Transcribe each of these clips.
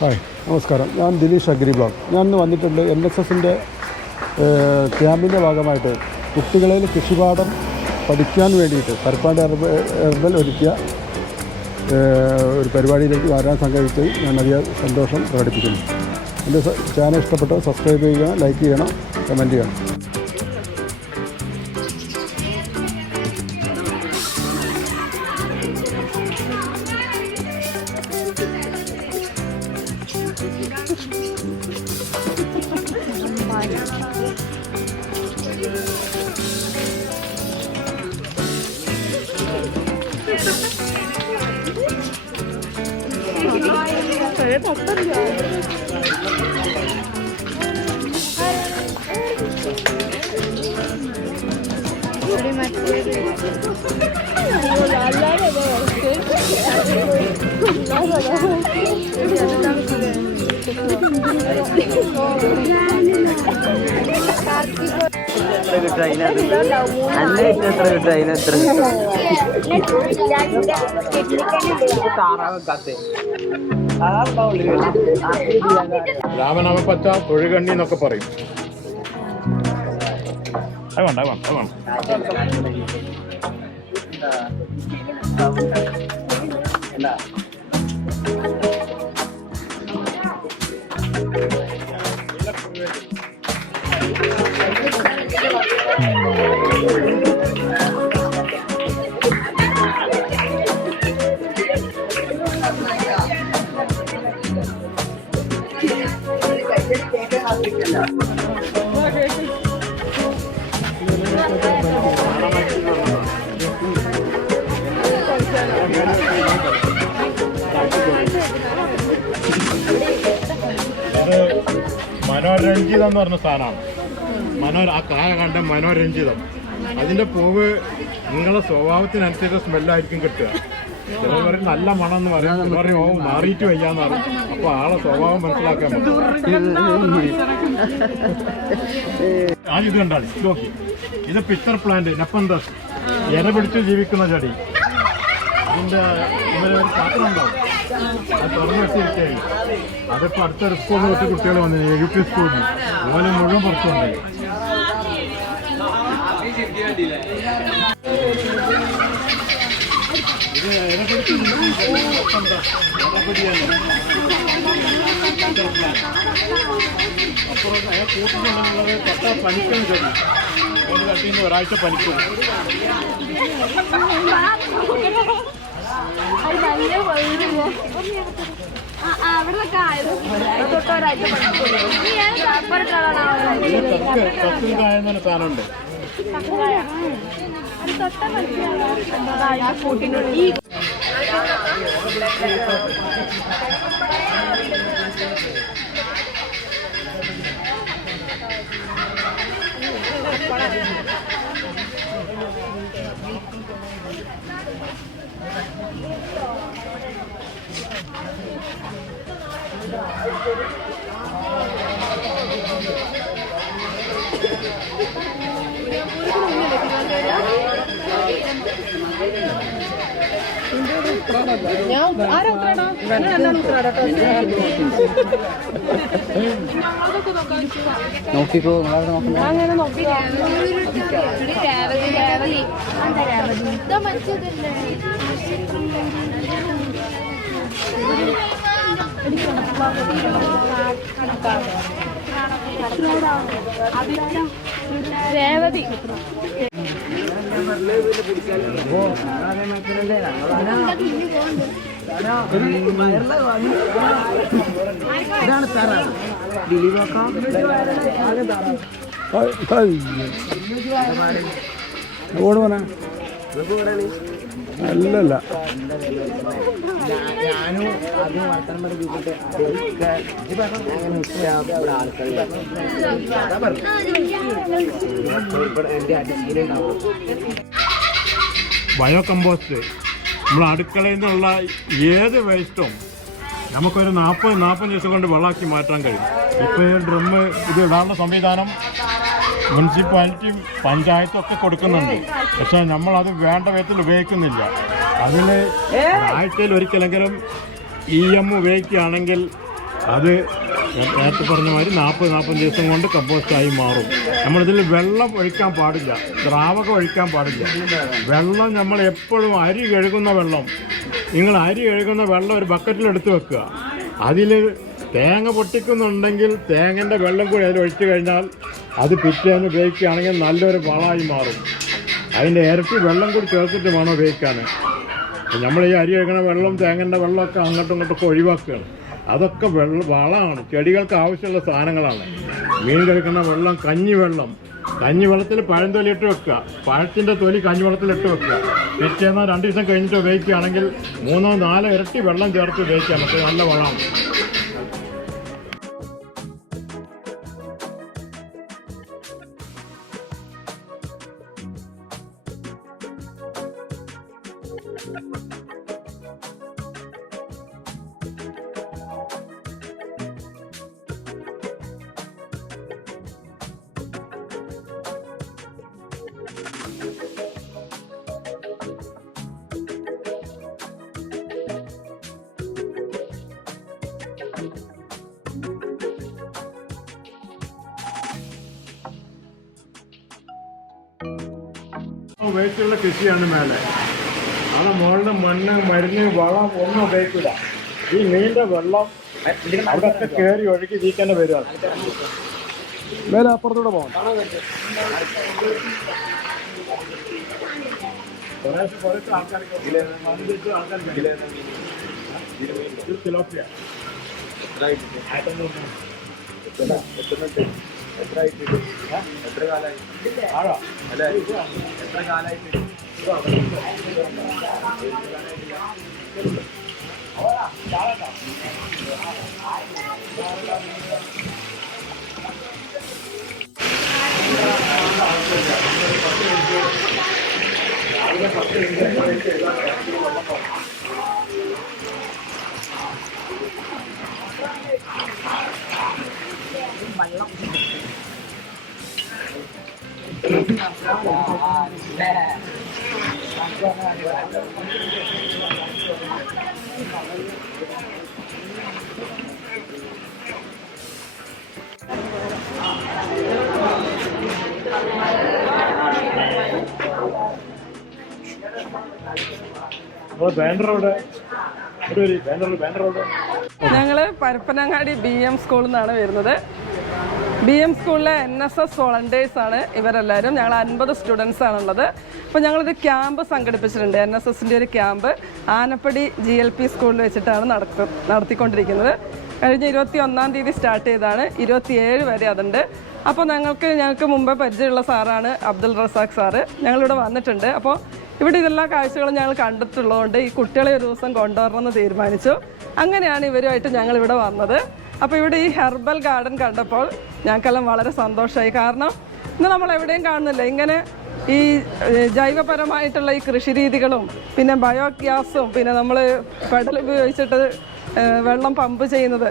Hi നമസ്കാരം. ഞാൻ Dileesh agri blog. ഞാൻ ഇന്ന് വന്നിട്ടുണ്ട് NSSൻ്റെ ക്യാമ്പിൻ്റെ ഭാഗമായിട്ട് കുട്ടികളിൽ കൃഷിപാഠം പഠിക്കാൻ വേണ്ടിയിട്ട് പരപ്പാട് ഹെർബൽ ഒരുക്കിയ ഒരു പരിപാടിയിലേക്ക് വരാൻ സംഘടിച്ച് ഞാൻ അധികം സന്തോഷം പ്രകടിപ്പിക്കുന്നു. എൻ്റെ ചാനൽ ഇഷ്ടപ്പെട്ട് സബ്സ്ക്രൈബ് ചെയ്യുക, ലൈക്ക് ചെയ്യണം, കമൻറ്റ് ചെയ്യണം. രാമനാമപ്പച്ച തൊഴുകണ്ണി എന്നൊക്കെ പറയും. മനോരഞ്ജിതം എന്ന് പറഞ്ഞ സാധനമാണ്. ആ കായ കണ്ട മനോരഞ്ജിതം. അതിന്റെ പൂവ് നിങ്ങളുടെ സ്വഭാവത്തിനനുസരിച്ച് സ്മെല്ലായിരിക്കും കിട്ടുക. ചിലർ പറയും നല്ല മണം എന്ന് പറയും, മാറിയിട്ട് വയ്യാന്ന് പറയും. അപ്പൊ ആളെ സ്വഭാവം മനസ്സിലാക്കാൻ പറ്റും. ഇത് കണ്ടാൽ നോക്കി, ഇത് പിക്ചർ പ്ലാന്റ് നെപ്പന്തസ്, ഇല പിടിച്ച് ജീവിക്കുന്ന ചെടി. അതിന്റെ ഇവരൊരു പാത്രം ഉണ്ടാവും, അത് തുറന്നു വെച്ചിരിക്കുകയാണ്. അതിപ്പോൾ അടുത്തൊരു സ്കൂളിൽ വെച്ച് കുട്ടികൾ വന്നു, UP സ്കൂളിൽ. അതുപോലെ മുഴുവൻ പുറത്തുണ്ട്. ഇത് ഇലപിടിച്ച് അപ്പുറം കൂട്ടുന്നുണ്ടെന്നുള്ളത് തൊട്ട പനിക്കുന്ന ചെടി. ഒരു തട്ടിൽ നിന്ന് ഒരാഴ്ച പനിക്കും. കായെന്നൊരു സാധനമുണ്ട്. നോക്കിക്കോ, അങ്ങനെ നോക്കി രേവതി അല്ലല്ല, ഞാനും ആദ്യം വർത്തനം പഠിപ്പിച്ചിട്ട് ബയോ കമ്പോസ്റ്റ്. നമ്മൾ അടുക്കളയിൽ നിന്നുള്ള ഏത് വേസ്റ്റും നമുക്കൊരു 40 ദിവസം കൊണ്ട് വെള്ളമാക്കി മാറ്റാൻ കഴിയും. ഇപ്പോൾ ഈ ഡ്രമ്മ് ഇത് ഇടാനുള്ള സംവിധാനം മുനിസിപ്പാലിറ്റിയും പഞ്ചായത്തും ഒക്കെ കൊടുക്കുന്നുണ്ട്. പക്ഷേ നമ്മളത് വേണ്ട വിധത്തിൽ ഉപയോഗിക്കുന്നില്ല. അതിൽ ആഴ്ചയിൽ ഒരിക്കലെങ്കിലും EM ഉപയോഗിക്കുകയാണെങ്കിൽ അത് നേരത്തെ പറഞ്ഞ മാതിരി 40-45 ദിവസം കൊണ്ട് കമ്പോസ്റ്റായി മാറും. നമ്മളിതിൽ വെള്ളം ഒഴിക്കാൻ പാടില്ല, ദ്രാവകം ഒഴിക്കാൻ പാടില്ല. വെള്ളം നമ്മൾ എപ്പോഴും അരി കഴുകുന്ന വെള്ളം, നിങ്ങൾ അരി കഴുകുന്ന വെള്ളം ഒരു ബക്കറ്റിലെടുത്ത് വെക്കുക. അതിൽ തേങ്ങ പൊട്ടിക്കുന്നുണ്ടെങ്കിൽ തേങ്ങൻ്റെ വെള്ളം കൂടി അതിൽ ഒഴിച്ചു കഴിഞ്ഞാൽ അത് പിറ്റേന്ന് ഉപയോഗിക്കുകയാണെങ്കിൽ നല്ലൊരു വളമായി മാറും. അതിൻ്റെ ഇരട്ടി വെള്ളം കൂടി ചേർത്തിട്ട് വേണം ഉപയോഗിക്കാൻ. നമ്മൾ ഈ അരി കഴിക്കണ വെള്ളം തേങ്ങൻ്റെ വെള്ളമൊക്കെ അങ്ങോട്ടും ഇങ്ങോട്ടൊക്കെ ഒഴിവാക്കുകയാണ്. അതൊക്കെ വളമാണ്, ചെടികൾക്ക് ആവശ്യമുള്ള സാധനങ്ങളാണ്. മീൻ കഴിക്കുന്ന വെള്ളം, കഞ്ഞിവെള്ളത്തിൽ പഴംതൊലിയിട്ട് വെക്കുക. പഴത്തിൻ്റെ തൊലി കഞ്ഞിവെള്ളത്തിലിട്ട് വെക്കുക. പിറ്റേന്ന് 2 ദിവസം കഴിഞ്ഞിട്ട് ഉപയോഗിക്കുകയാണെങ്കിൽ 3-4 ഇരട്ടി വെള്ളം ചേർത്ത് ഉപയോഗിക്കാം. നമുക്ക് നല്ല വളമാണ്. ഉപയോഗിച്ചുള്ള കൃഷിയാണ് മേലെ. അവിടെ മുകളിൽ മണ്ണ്, മരുന്ന്, വളം ഒന്നും ഉപയോഗിക്കില്ല. ഈ മീനിന്റെ വെള്ളം അവിടെയൊക്കെ കയറി ഒഴുകി തീക്കന്നെ വരികയാണ്. മേലെ അപ്പുറത്തൂടെ പോകണം. കുറച്ച് ആൾക്കാർക്ക് തിലോപ്പിയ എത്ര കാലമായി ആണോ? അല്ല, എത്ര കാലമായിട്ട്? ഞങ്ങൾ പരപ്പനങ്ങാടി BM സ്കൂളിൽ നിന്നാണ് വരുന്നത്. BM സ്കൂളിലെ NSS വോളണ്ടിയേഴ്സാണ് ഇവരെല്ലാവരും. ഞങ്ങൾ 50 സ്റ്റുഡൻസ് ആണുള്ളത്. അപ്പോൾ ഞങ്ങളൊരു ക്യാമ്പ് സംഘടിപ്പിച്ചിട്ടുണ്ട്. NSSൻ്റെ ഒരു ക്യാമ്പ് ആനപ്പടി GLP സ്കൂളിൽ വെച്ചിട്ടാണ് നടത്തിക്കൊണ്ടിരിക്കുന്നത്. കഴിഞ്ഞ 21-ാം തീയതി സ്റ്റാർട്ട് ചെയ്തതാണ്. 27 വരെ അതുണ്ട്. അപ്പോൾ ഞങ്ങൾക്ക് മുമ്പേ പരിചയമുള്ള സാറാണ് അബ്ദുൾ റസാഖ് സാറ്. ഞങ്ങളിവിടെ വന്നിട്ടുണ്ട്. അപ്പോൾ ഇവിടെ ഇതെല്ലാ കാഴ്ചകളും ഞങ്ങൾ കണ്ടിട്ടുള്ളതുകൊണ്ട് ഈ കുട്ടികളെ ഒരു ദിവസം കൊണ്ടുവരണമെന്ന് തീരുമാനിച്ചു. അങ്ങനെയാണ് ഇവരുമായിട്ട് ഞങ്ങളിവിടെ വന്നത്. അപ്പോൾ ഇവിടെ ഈ ഹെർബൽ ഗാർഡൻ കണ്ടപ്പോൾ ഞങ്ങൾക്കെല്ലാം വളരെ സന്തോഷമായി. കാരണം ഇന്ന് നമ്മൾ എവിടെയും കാണുന്നില്ല ഇങ്ങനെ ഈ ജൈവപരമായിട്ടുള്ള ഈ കൃഷി രീതികളും പിന്നെ ബയോഗ്യാസും പിന്നെ നമ്മൾ പെഡൽ ഉപയോഗിച്ചിട്ട് വെള്ളം പമ്പ് ചെയ്യുന്നത്,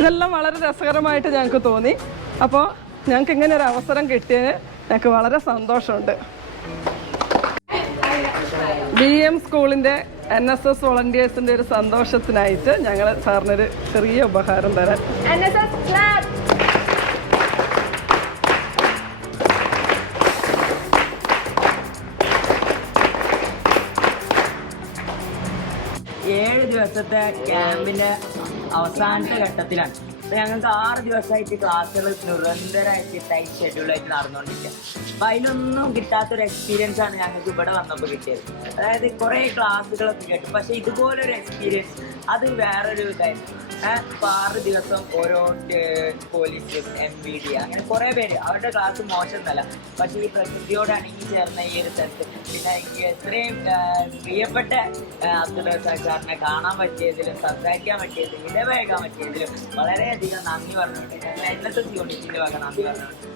ഇതെല്ലാം വളരെ രസകരമായിട്ട് ഞങ്ങൾക്ക് തോന്നി. അപ്പോൾ ഞങ്ങൾക്ക് ഇങ്ങനെ ഒരു അവസരം കിട്ടിയതിന് ഞങ്ങൾക്ക് വളരെ സന്തോഷമുണ്ട്. BM സ്കൂളിൻ്റെ NSS വോളണ്ടിയേഴ്സിൻ്റെ ഒരു സന്തോഷത്തിനായിട്ട് ഞങ്ങൾ സാറിനൊരു ചെറിയ ഉപഹാരം തരാം. ദിവസത്തെ ക്യാമ്പിൻ്റെ അവസാനത്തെ ഘട്ടത്തിലാണ്. അപ്പോൾ ഞങ്ങൾക്ക് 6 ദിവസമായിട്ട് ക്ലാസ്സുകൾ നിരന്തരമായിട്ട് ടൈറ്റ് ഷെഡ്യൂളായിട്ട് നടന്നുകൊണ്ടിരിക്കുക. അപ്പോൾ അതിലൊന്നും കിട്ടാത്തൊരു എക്സ്പീരിയൻസ് ആണ് ഞങ്ങൾക്ക് ഇവിടെ വന്നപ്പോൾ കിട്ടിയത്. അതായത് കുറേ ക്ലാസ്സുകളൊക്കെ കേട്ടു, പക്ഷേ ഇതുപോലൊരു എക്സ്പീരിയൻസ് അത് വേറൊരു ഇതായിരുന്നു. ഇപ്പോൾ 6 ദിവസം ഓരോ പോലീസ്, MVD അങ്ങനെ കുറേ പേര് അവരുടെ ക്ലാസ് മോശമൊന്നുമല്ല. പക്ഷേ ഈ പ്രകൃതിയോട് അണങ്ങി ചേർന്ന ഈ ഒരു സ്ഥലത്ത് പിന്നെ എനിക്ക് എത്രയും പ്രിയപ്പെട്ട അബ്ദുൾ റസാഖ് സാറിനെ കാണാൻ പറ്റിയതിലും സംസാരിക്കാൻ പറ്റിയതിലും ഇടപഴകാൻ പറ്റിയതിലും വളരെയധികം നന്ദി പറഞ്ഞുകൊണ്ട് ഞങ്ങൾ NSS യൂണിറ്റിൻ്റെ വക നന്ദി പറഞ്ഞുകൊണ്ട്